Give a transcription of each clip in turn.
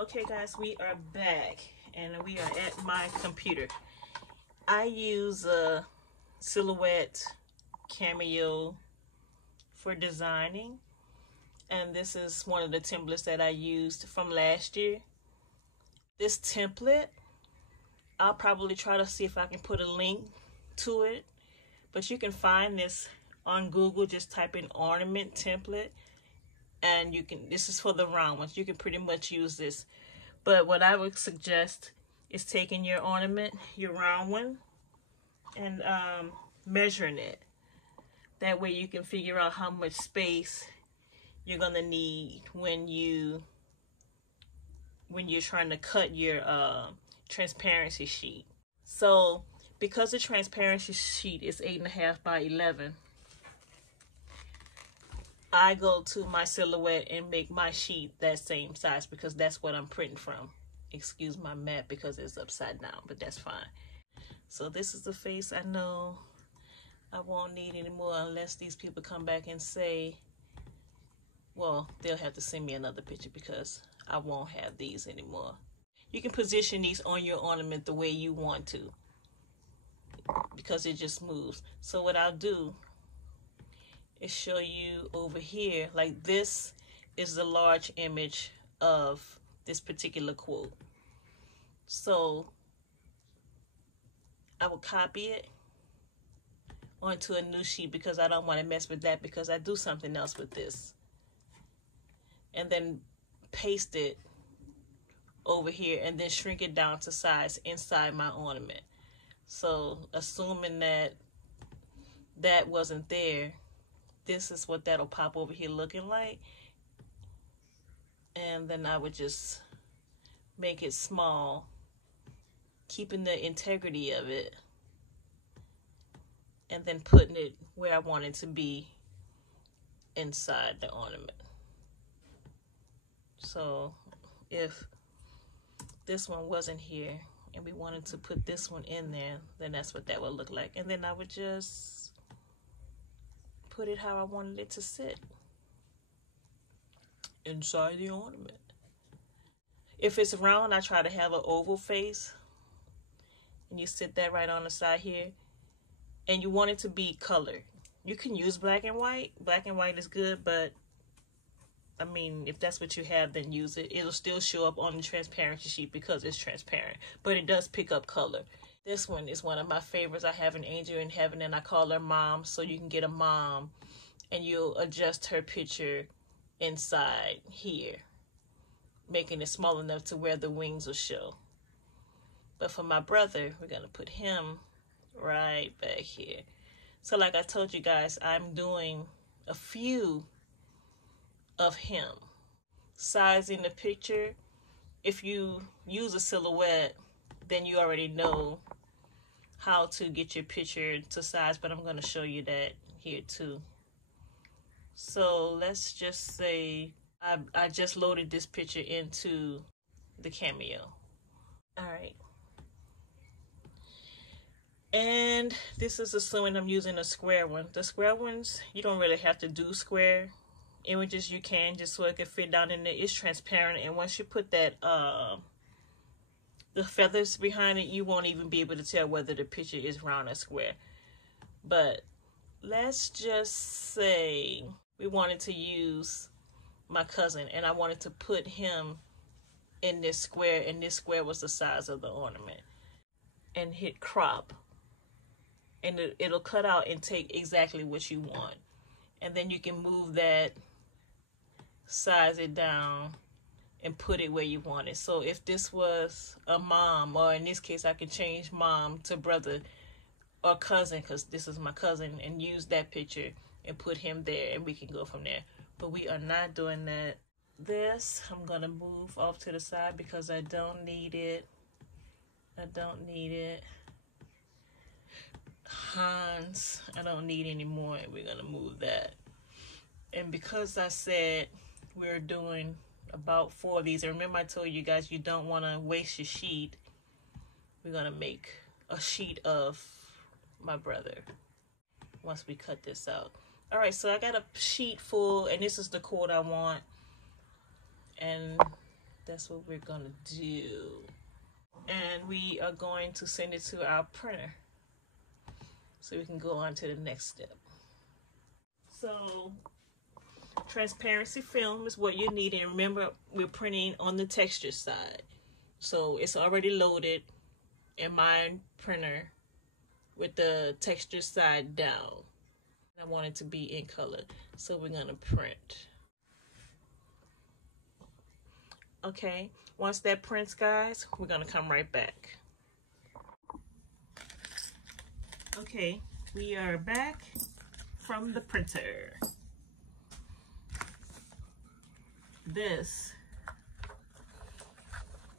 Okay guys, we are back and we are at my computer. I use a Silhouette Cameo for designing, and this is one of the templates that I used from last year. This template, I'll probably try to see if I can put a link to it, but you can find this on Google. Just type in ornament template and you can, this is for the round ones. You can pretty much use this. But what I would suggest is taking your ornament, your round one, and measuring it. That way you can figure out how much space you're gonna need when you're trying to cut your transparency sheet. So because the transparency sheet is 8.5 by 11, I go to my Silhouette and make my sheet that same size because that's what I'm printing from. Excuse my map because it's upside down, but that's fine. So this is the face. I know I won't need anymore unless these people come back and say, well, they'll have to send me another picture because I won't have these anymore. You can position these on your ornament the way you want to because it just moves. So what I'll do is show you over here, like this is the large image of this particular quote. So I will copy it onto a new sheet because I don't want to mess with that because I do something else with this. And then paste it over here and then shrink it down to size inside my ornament. So assuming that that wasn't there, this is what that'll pop over here looking like. And then I would just make it small, keeping the integrity of it, and then putting it where I want it to be inside the ornament. So if this one wasn't here and we wanted to put this one in there, then that's what that would look like. And then I would just put it how I wanted it to sit inside the ornament. If it's round, I try to have an oval face, and you sit that right on the side here, and you want it to be colored. You can use black and white. Black and white is good, but I mean, if that's what you have, then use it. It'll still show up on the transparency sheet because it's transparent, but it does pick up color. This one is one of my favorites. I have an angel in heaven and I call her mom, so you can get a mom and you'll adjust her picture inside here, making it small enough to where the wings will show. But for my brother, we're gonna put him right back here. So like I told you guys, I'm doing a few of him. Sizing the picture, if you use a Silhouette, then you already know how to get your picture to size, but I'm going to show you that here too. So let's just say I just loaded this picture into the Cameo. All right. And this is assuming I'm using a square one. The square ones, you don't really have to do square images. You can, just so it can fit down in there. It's transparent, and once you put that the feathers behind it, you won't even be able to tell whether the picture is round or square. But let's just say we wanted to use my cousin and I wanted to put him in this square, and this square was the size of the ornament, and hit crop, and it'll cut out and take exactly what you want. And then you can move that, size it down, and put it where you want it. So if this was a mom, or in this case I can change mom to brother or cousin, because this is my cousin, and use that picture and put him there, and we can go from there. But we are not doing that. This I'm gonna move off to the side because I don't need it. I don't need it. Hans, I don't need anymore, and we're gonna move that. And because I said we're doing about 4 of these, and remember I told you guys you don't want to waste your sheet, we're gonna make a sheet of my brother once we cut this out. All right, so I got a sheet full, and this is the quote I want, and That's what we're gonna do. And we are going to send it to our printer so we can go on to the next step. So transparency film is what you need, and remember we're printing on the texture side, so it's already loaded in my printer with the texture side down. I want it to be in color, so we're gonna print. Okay, once that prints, guys, we're gonna come right back. Okay, we are back from the printer. This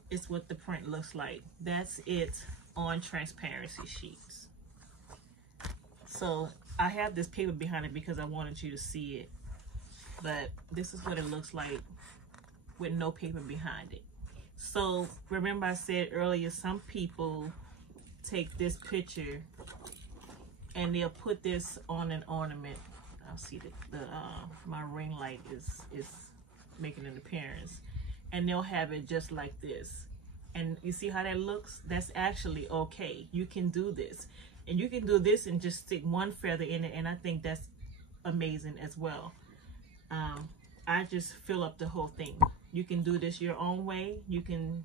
is what the print looks like. That's it on transparency sheets. So I have this paper behind it because I wanted you to see it, but this is what it looks like with no paper behind it. So remember I said earlier, some people take this picture and they'll put this on an ornament. I'll see that my ring light is making an appearance, and they'll have it just like this. And you see how that looks? That's actually okay. You can do this, and you can do this and just stick one feather in it, and I think that's amazing as well. I just fill up the whole thing. You can do this your own way. You can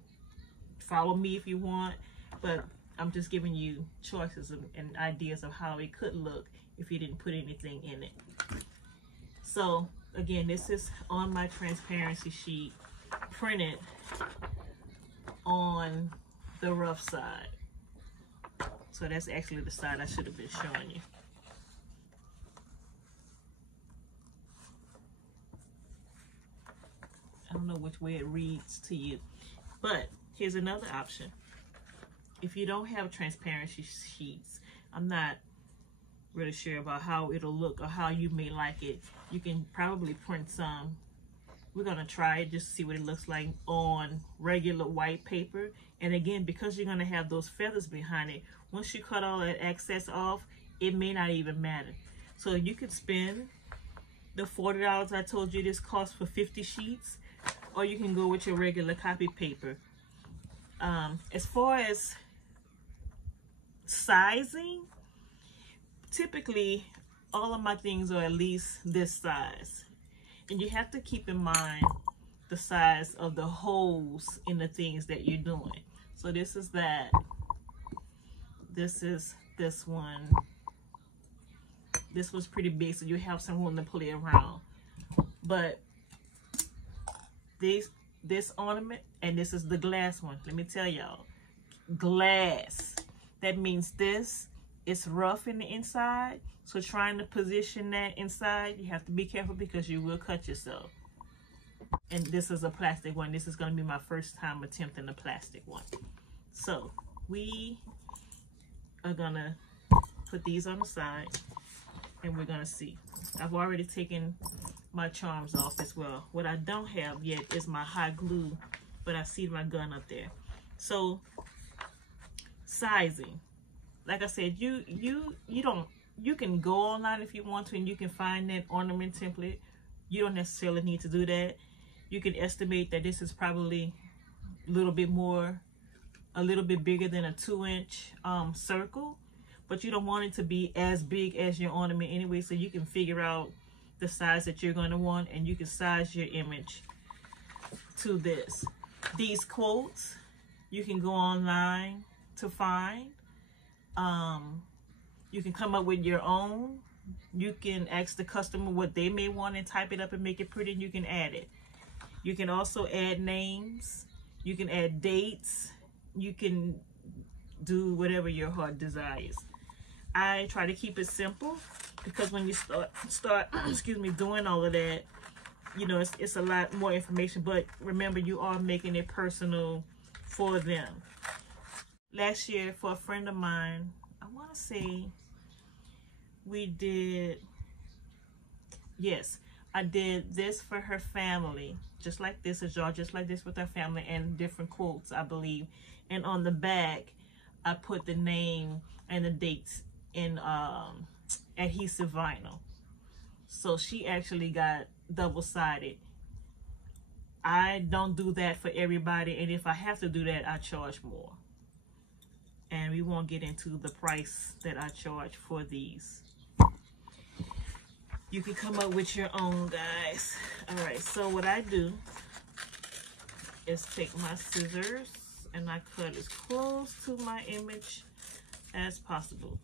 follow me if you want, but I'm just giving you choices and ideas of how it could look if you didn't put anything in it. So again, this is on my transparency sheet, printed on the rough side. So that's actually the side I should have been showing you. I don't know which way it reads to you, but here's another option. If you don't have transparency sheets, I'm not really sure about how it'll look or how you may like it. You can probably print some. We're gonna try it just to see what it looks like on regular white paper. And again, because you're gonna have those feathers behind it, once you cut all that excess off, it may not even matter. So you could spend the $40 I told you this costs for 50 sheets, or you can go with your regular copy paper. As far as sizing, typically all of my things are at least this size, and you have to keep in mind the size of the holes in the things that you're doing. So this is that, this is this one, this was pretty big, so you have some room to play around. But this ornament, and this is the glass one, let me tell y'all, glass, that means this is rough in the inside, so trying to position that inside, you have to be careful because you will cut yourself. And this is a plastic one. This is going to be my first time attempting a plastic one. So we are gonna put these on the side, and we're gonna see. I've already taken my charms off as well. What I don't have yet is my hot glue, but I see my gun up there. So sizing, like I said, you can go online if you want to, and you can find that ornament template. You don't necessarily need to do that. You can estimate that this is probably a little bit bigger than a 2-inch circle, but you don't want it to be as big as your ornament anyway, so you can figure out the size that you're going to want, and you can size your image to this. These quotes you can go online to find. You can come up with your own. You can ask the customer what they may want and type it up and make it pretty, and you can add it. You can also add names. You can add dates. You can do whatever your heart desires. I try to keep it simple because when you start excuse me, doing all of that, you know, it's a lot more information, but remember, you are making it personal for them. Last year, for a friend of mine, I want to say we did, yes, I did this for her family, just like this, a jar just like this with her family, and different quotes, I believe. And on the back, I put the name and the dates in adhesive vinyl. So she actually got double-sided. I don't do that for everybody, and if I have to do that, I charge more. And we won't get into the price that I charge for these. You can come up with your own, guys. All right, so what I do is take my scissors and I cut as close to my image as possible.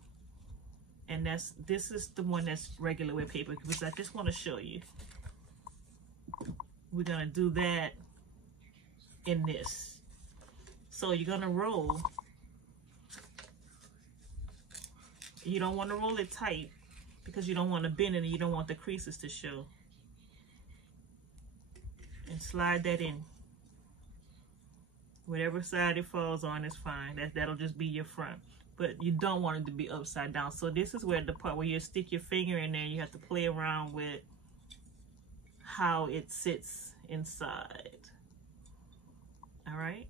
And this is the one that's regular with paper, because I just want to show you. We're gonna do that in this. So you're gonna roll. You don't want to roll it tight because you don't want to bend it and you don't want the creases to show. And slide that in. Whatever side it falls on is fine. That'll just be your front. But you don't want it to be upside down. So this is where the part where you stick your finger in there, you have to play around with how it sits inside. All right.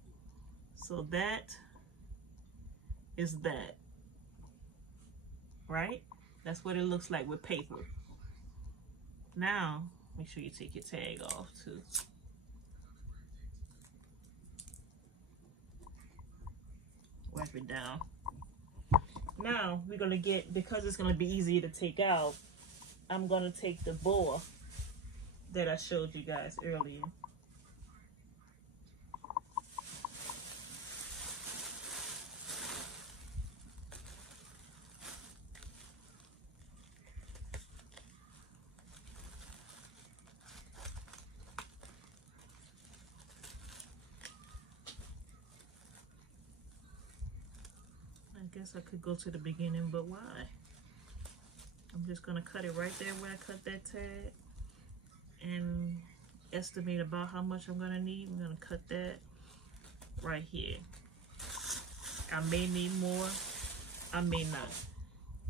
So that is that. Right? That's what it looks like with paper. Now, make sure you take your tag off too. Wipe it down. Now, we're going to get, because it's going to be easier to take out, I'm going to take the boa that I showed you guys earlier. I guess I could go to the beginning, but why? I'm just going to cut it right there where I cut that tag and estimate about how much I'm going to need. I'm going to cut that right here. I may need more, I may not.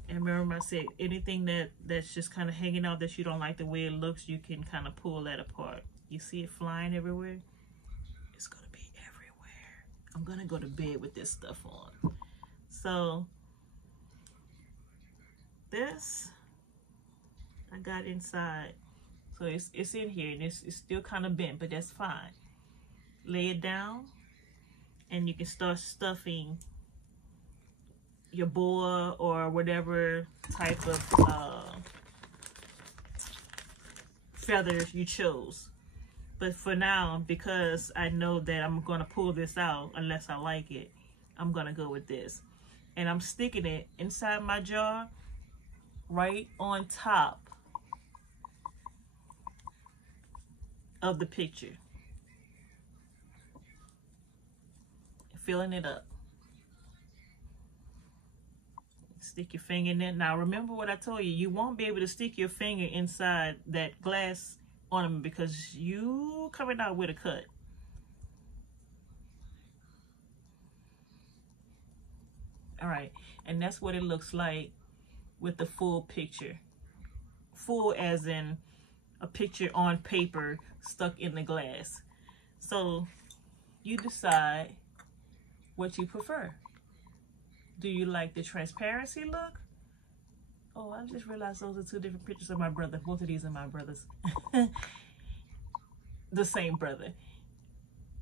And remember I said, anything that's just kind of hanging out that you don't like the way it looks, you can kind of pull that apart. You see it flying everywhere? It's going to be everywhere. I'm going to go to bed with this stuff on. So this I got inside, so it's in here and it's still kind of bent, but that's fine. Lay it down and you can start stuffing your boa or whatever type of feathers you chose. But for now, because I know that I'm going to pull this out unless I like it, I'm going to go with this. And I'm sticking it inside my jar right on top of the picture. Filling it up. Stick your finger in there. Now remember what I told you. You won't be able to stick your finger inside that glass ornament because you coming out with a cut. All right, and that's what it looks like with the full picture. Full as in a picture on paper stuck in the glass. So you decide what you prefer. Do you like the transparency look? Oh, I just realized those are two different pictures of my brother. Both of these are my brothers. The same brother.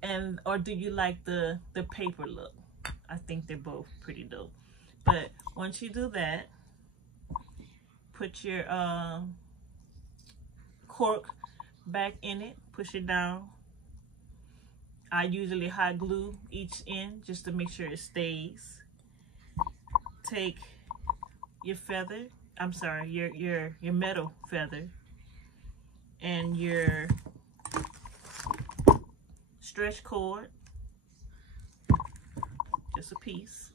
And or do you like the paper look? I think they're both pretty dope. But once you do that, put your cork back in it, push it down. I usually hot glue each end just to make sure it stays. Take your feather, I'm sorry, your metal feather and your stretch cord, just a piece.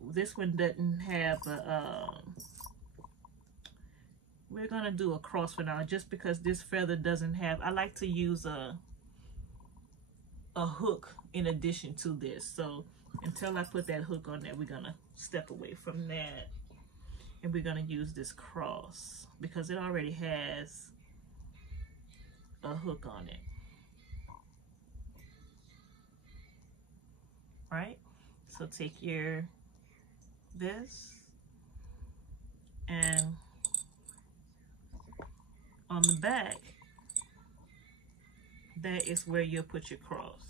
This one doesn't have a, we're gonna do a cross for now just because this feather doesn't have, I like to use a hook in addition to this. So until I put that hook on there, we're gonna step away from that and we're gonna use this cross because it already has a hook on it. Right? So take your this and on the back that is where you'll put your cross.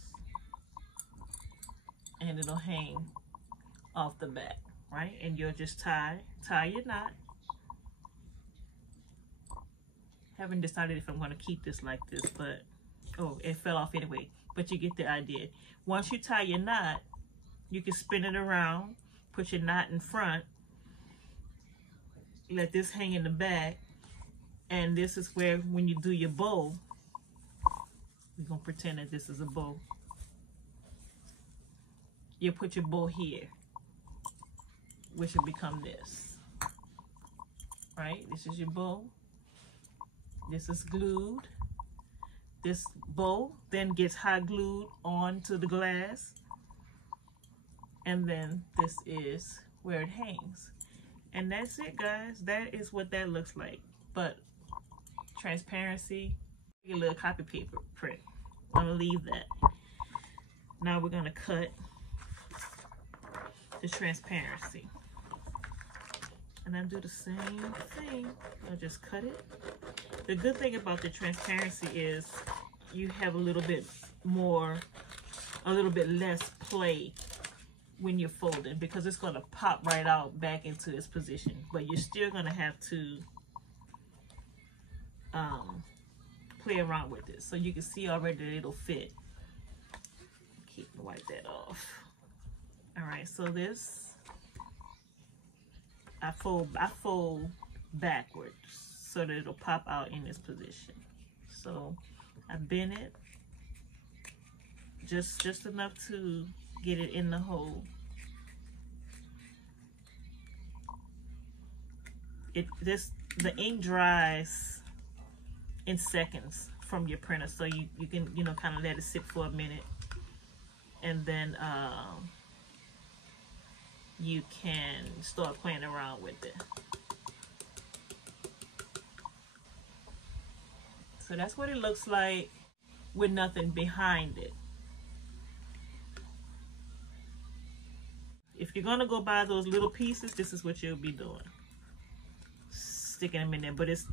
And it'll hang off the back, right? And you'll just tie your knot. Haven't decided if I'm going to keep this like this, but oh, it fell off anyway. But you get the idea. Once you tie your knot, you can spin it around, put your knot in front, let this hang in the back, and this is where, when you do your bow, we're going to pretend that this is a bow. You'll put your bow here, which will become this, right? This is your bow. This is glued. This bow then gets hot glued onto the glass. And then this is where it hangs. And that's it, guys. That is what that looks like. But transparency, a little copy paper print. I'm gonna leave that. Now we're gonna cut the transparency. And I do the same thing. I'll just cut it. The good thing about the transparency is you have a little bit less play when you're folding, because it's going to pop right out back into its position. But you're still going to have to play around with it. So you can see already that it'll fit. Wipe that off. All right, so this, I fold backwards so that it'll pop out in this position. So I bend it just enough to get it in the hole. The ink dries in seconds from your printer, so you can kind of let it sit for a minute, and then you can start playing around with it. So that's what it looks like with nothing behind it. If you're gonna go buy those little pieces, this is what you'll be doing. Sticking them in there, but it's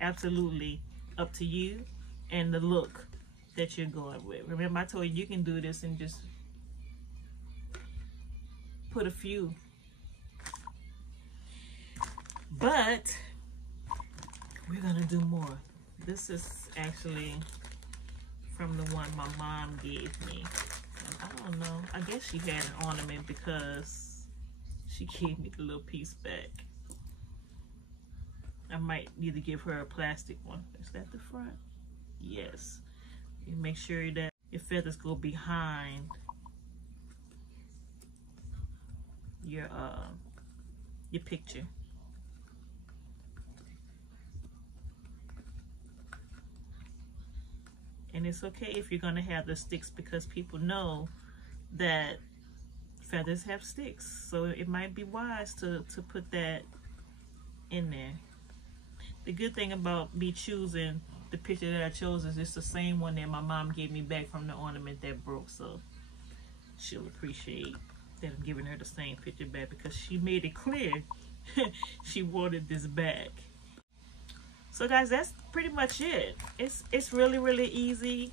absolutely up to you and the look that you're going with. Remember, I told you can do this and just put a few. But we're gonna do more. This is actually from the one my mom gave me. And I don't know, I guess she had an ornament because she gave me the little piece back. I might need to give her a plastic one. Is that the front? Yes. You make sure that your feathers go behind your picture. And it's okay if you're gonna have the sticks, because people know that feathers have sticks. So it might be wise to put that in there. The good thing about me choosing the picture that I chose is it's the same one that my mom gave me back from the ornament that broke. So she'll appreciate that I'm giving her the same picture back, because she made it clear she wanted this back. So guys, that's pretty much it. It's really, really easy.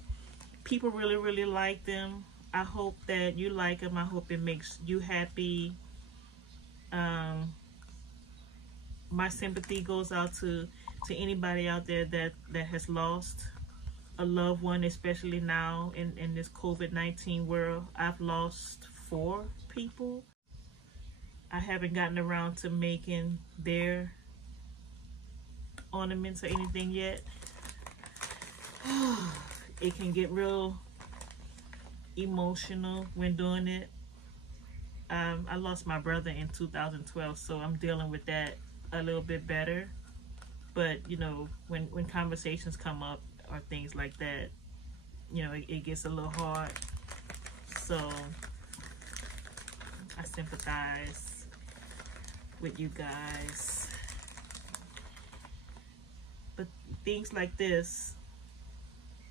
People really, really like them. I hope that you like them. I hope it makes you happy. My sympathy goes out to anybody out there that has lost a loved one, especially now in this COVID-19 world. I've lost 4 people. I haven't gotten around to making their ornaments or anything yet. It can get real emotional when doing it. I lost my brother in 2012, so I'm dealing with that a little bit better. But you know, when conversations come up or things like that, you know, it gets a little hard. So I sympathize with you guys. But things like this,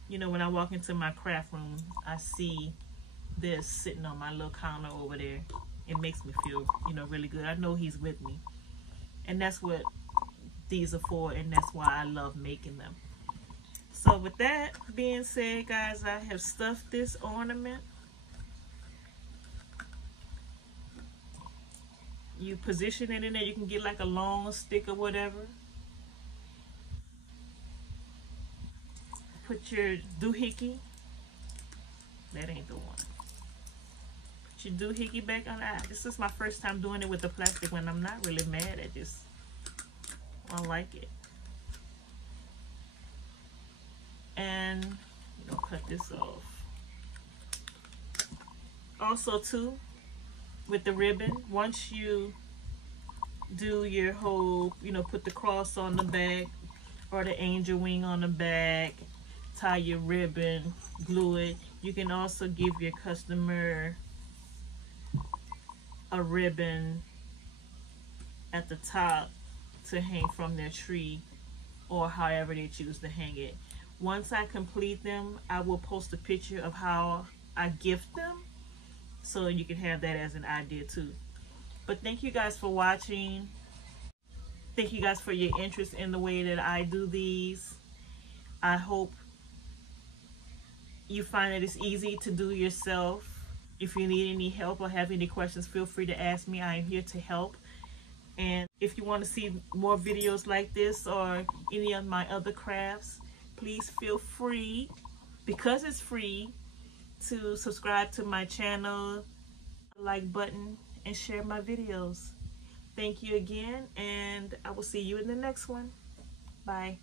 you know, when I walk into my craft room, I see this sitting on my little counter over there. It makes me feel, you know, really good. I know he's with me. And that's what these are for, and that's why I love making them. So with that being said, guys, I have stuffed this ornament. You position it in there. You can get like a long stick or whatever. Put your doohickey. That ain't the one. Put your doohickey back on. This is my first time doing it with the plastic one. I'm not really mad at this. I like it. And cut this off. Also too, with the ribbon, once you do your whole, put the cross on the back or the angel wing on the back, tie your ribbon, glue it, you can also give your customer a ribbon at the top to hang from their tree or however they choose to hang it. Once I complete them, I will post a picture of how I gift them so you can have that as an idea too. But thank you guys for watching. Thank you guys for your interest in the way that I do these. I hope you find that it's easy to do yourself. If you need any help or have any questions, feel free to ask me. I am here to help. And if you want to see more videos like this or any of my other crafts, please feel free, because it's free, to subscribe to my channel, like button, and share my videos. Thank you again, and I will see you in the next one. Bye.